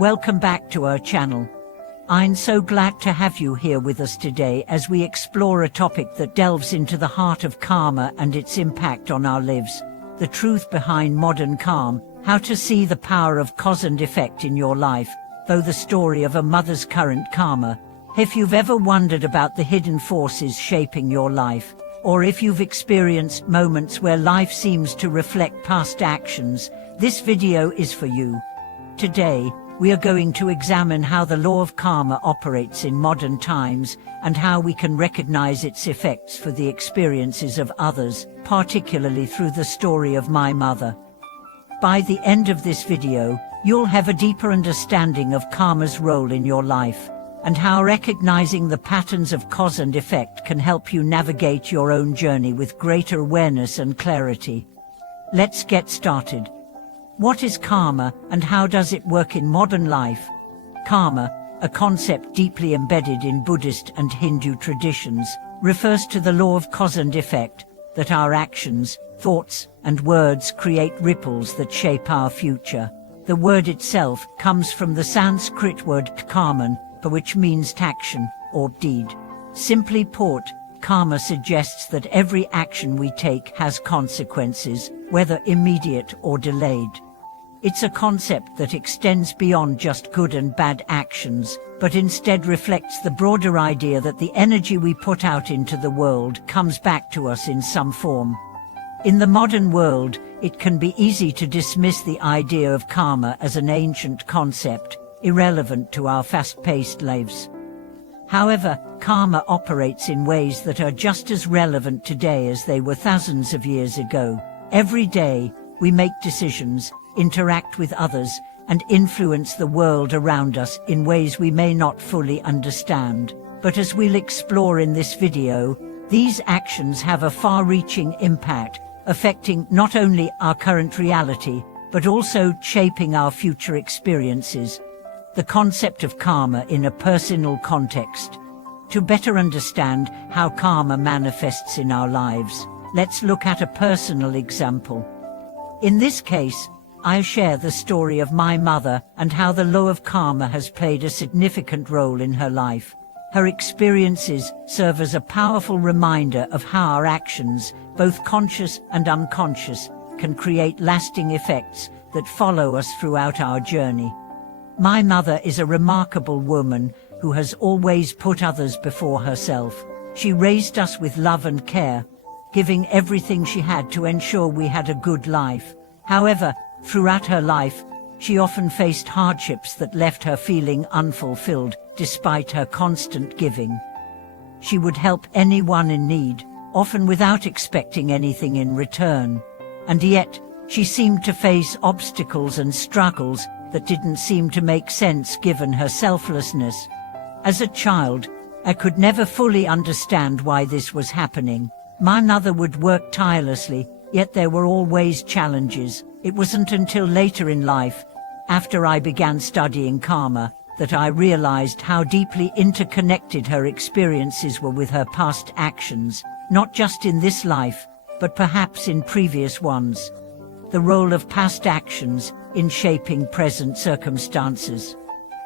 Welcome back to our channel. I'm so glad to have you here with us today as we explore a topic that delves into the heart of karma and its impact on our lives. The truth behind modern karma, how to see the power of cause and effect in your life, though the story of a mother's current karma. If you've ever wondered about the hidden forces shaping your life, or if you've experienced moments where life seems to reflect past actions, this video is for you. Today, we are going to examine how the law of karma operates in modern times and how we can recognize its effects for the experiences of others, particularly through the story of my mother. By the end of this video, you'll have a deeper understanding of karma's role in your life, and how recognizing the patterns of cause and effect can help you navigate your own journey with greater awareness and clarity. Let's get started. What is karma, and how does it work in modern life? Karma, a concept deeply embedded in Buddhist and Hindu traditions, refers to the law of cause and effect, that our actions, thoughts, and words create ripples that shape our future. The word itself comes from the Sanskrit word karman, which means action or deed. Simply put, karma suggests that every action we take has consequences, whether immediate or delayed. It's a concept that extends beyond just good and bad actions, but instead reflects the broader idea that the energy we put out into the world comes back to us in some form. In the modern world, it can be easy to dismiss the idea of karma as an ancient concept, irrelevant to our fast-paced lives. However, karma operates in ways that are just as relevant today as they were thousands of years ago. Every day, we make decisions, interact with others, and influence the world around us in ways we may not fully understand. But as we'll explore in this video, these actions have a far-reaching impact, affecting not only our current reality, but also shaping our future experiences. The concept of karma in a personal context. To better understand how karma manifests in our lives, let's look at a personal example. In this case, I'll share the story of my mother and how the law of karma has played a significant role in her life. Her experiences serve as a powerful reminder of how our actions, both conscious and unconscious, can create lasting effects that follow us throughout our journey. My mother is a remarkable woman who has always put others before herself. She raised us with love and care, giving everything she had to ensure we had a good life. However, throughout her life, she often faced hardships that left her feeling unfulfilled, despite her constant giving. She would help anyone in need, often without expecting anything in return. And yet, she seemed to face obstacles and struggles that didn't seem to make sense given her selflessness. As a child, I could never fully understand why this was happening. My mother would work tirelessly, yet there were always challenges. It wasn't until later in life, after I began studying karma, that I realized how deeply interconnected her experiences were with her past actions, not just in this life, but perhaps in previous ones. The role of past actions in shaping present circumstances.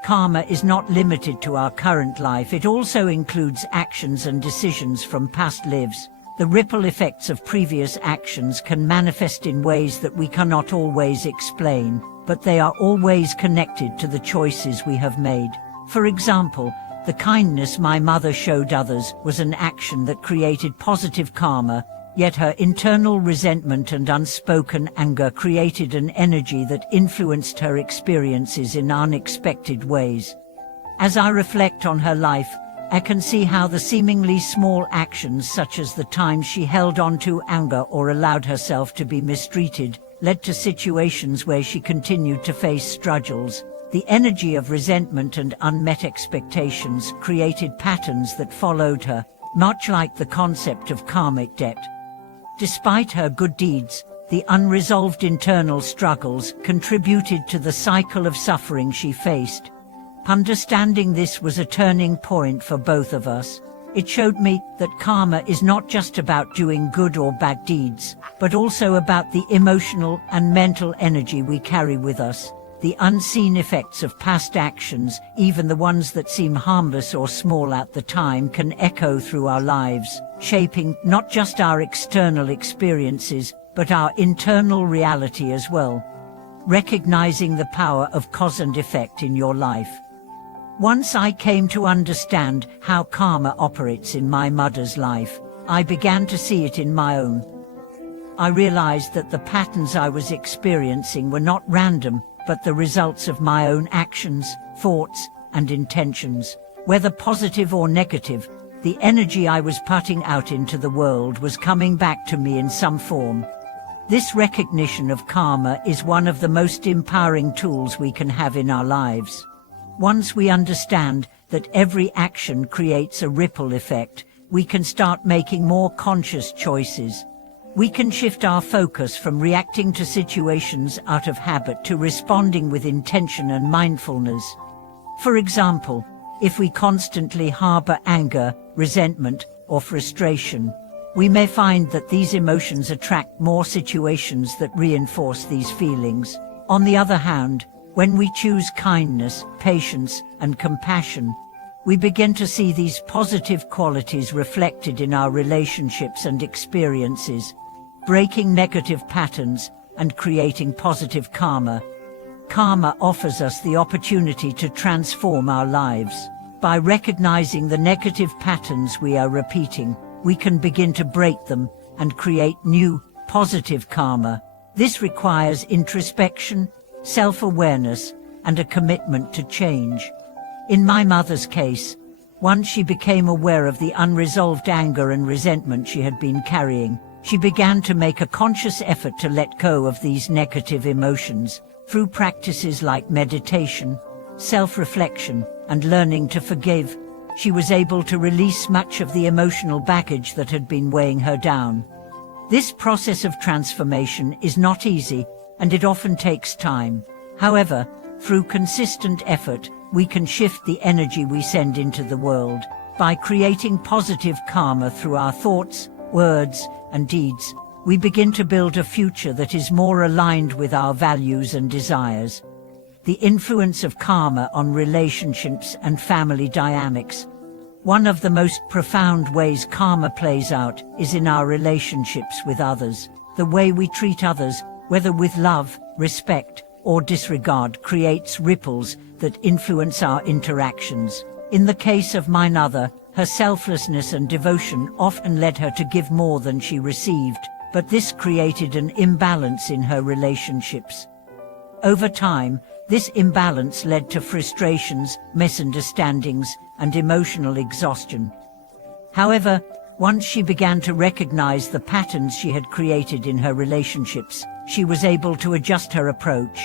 Karma is not limited to our current life, it also includes actions and decisions from past lives. The ripple effects of previous actions can manifest in ways that we cannot always explain, but they are always connected to the choices we have made. For example, the kindness my mother showed others was an action that created positive karma, yet her internal resentment and unspoken anger created an energy that influenced her experiences in unexpected ways. As I reflect on her life, I can see how the seemingly small actions, such as the times she held on to anger or allowed herself to be mistreated, led to situations where she continued to face struggles. The energy of resentment and unmet expectations created patterns that followed her, much like the concept of karmic debt. Despite her good deeds, the unresolved internal struggles contributed to the cycle of suffering she faced. Understanding this was a turning point for both of us. It showed me that karma is not just about doing good or bad deeds, but also about the emotional and mental energy we carry with us. The unseen effects of past actions, even the ones that seem harmless or small at the time, can echo through our lives, shaping not just our external experiences, but our internal reality as well. Recognizing the power of cause and effect in your life. Once I came to understand how karma operates in my mother's life, I began to see it in my own. I realized that the patterns I was experiencing were not random, but the results of my own actions, thoughts, and intentions. Whether positive or negative, the energy I was putting out into the world was coming back to me in some form. This recognition of karma is one of the most empowering tools we can have in our lives. Once we understand that every action creates a ripple effect, we can start making more conscious choices. We can shift our focus from reacting to situations out of habit to responding with intention and mindfulness. For example, if we constantly harbor anger, resentment, or frustration, we may find that these emotions attract more situations that reinforce these feelings. On the other hand, when we choose kindness, patience, and compassion, we begin to see these positive qualities reflected in our relationships and experiences, breaking negative patterns and creating positive karma. Karma offers us the opportunity to transform our lives. By recognizing the negative patterns we are repeating, we can begin to break them and create new, positive karma. This requires introspection, self-awareness, and a commitment to change. In my mother's case, once she became aware of the unresolved anger and resentment she had been carrying, she began to make a conscious effort to let go of these negative emotions. Through practices like meditation, self-reflection, and learning to forgive, she was able to release much of the emotional baggage that had been weighing her down. This process of transformation is not easy, and it often takes time. However, through consistent effort, we can shift the energy we send into the world. By creating positive karma through our thoughts, words, and deeds, we begin to build a future that is more aligned with our values and desires. The influence of karma on relationships and family dynamics. One of the most profound ways karma plays out is in our relationships with others. The way we treat others, whether with love, respect, or disregard, creates ripples that influence our interactions. In the case of my mother, her selflessness and devotion often led her to give more than she received, but this created an imbalance in her relationships. Over time, this imbalance led to frustrations, misunderstandings, and emotional exhaustion. However, once she began to recognize the patterns she had created in her relationships, she was able to adjust her approach.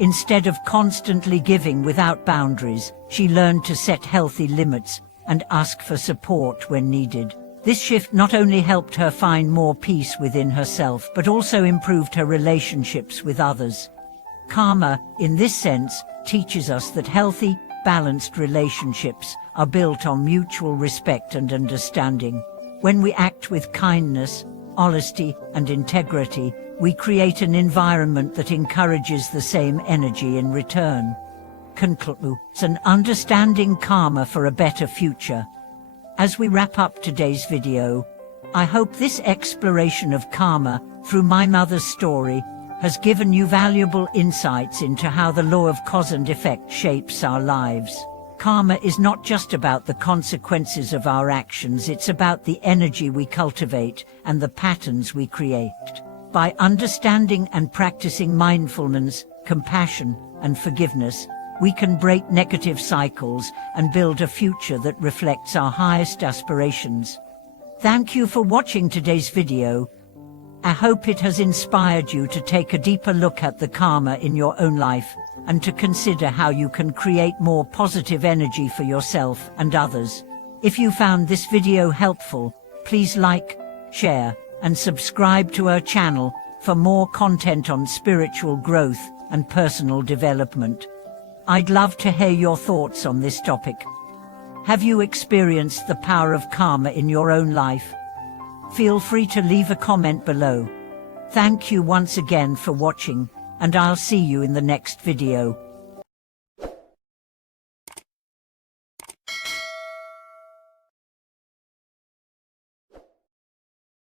Instead of constantly giving without boundaries, she learned to set healthy limits and ask for support when needed. This shift not only helped her find more peace within herself, but also improved her relationships with others. Karma, in this sense, teaches us that healthy, balanced relationships are built on mutual respect and understanding. When we act with kindness, honesty, and integrity, we create an environment that encourages the same energy in return. Conclusion: understanding karma for a better future. As we wrap up today's video, I hope this exploration of karma through my mother's story has given you valuable insights into how the law of cause and effect shapes our lives. Karma is not just about the consequences of our actions, it's about the energy we cultivate and the patterns we create. By understanding and practicing mindfulness, compassion, and forgiveness, we can break negative cycles and build a future that reflects our highest aspirations. Thank you for watching today's video. I hope it has inspired you to take a deeper look at the karma in your own life and to consider how you can create more positive energy for yourself and others. If you found this video helpful, please like, share, and subscribe to our channel for more content on spiritual growth and personal development. I'd love to hear your thoughts on this topic. Have you experienced the power of karma in your own life? Feel free to leave a comment below. Thank you once again for watching, and I'll see you in the next video.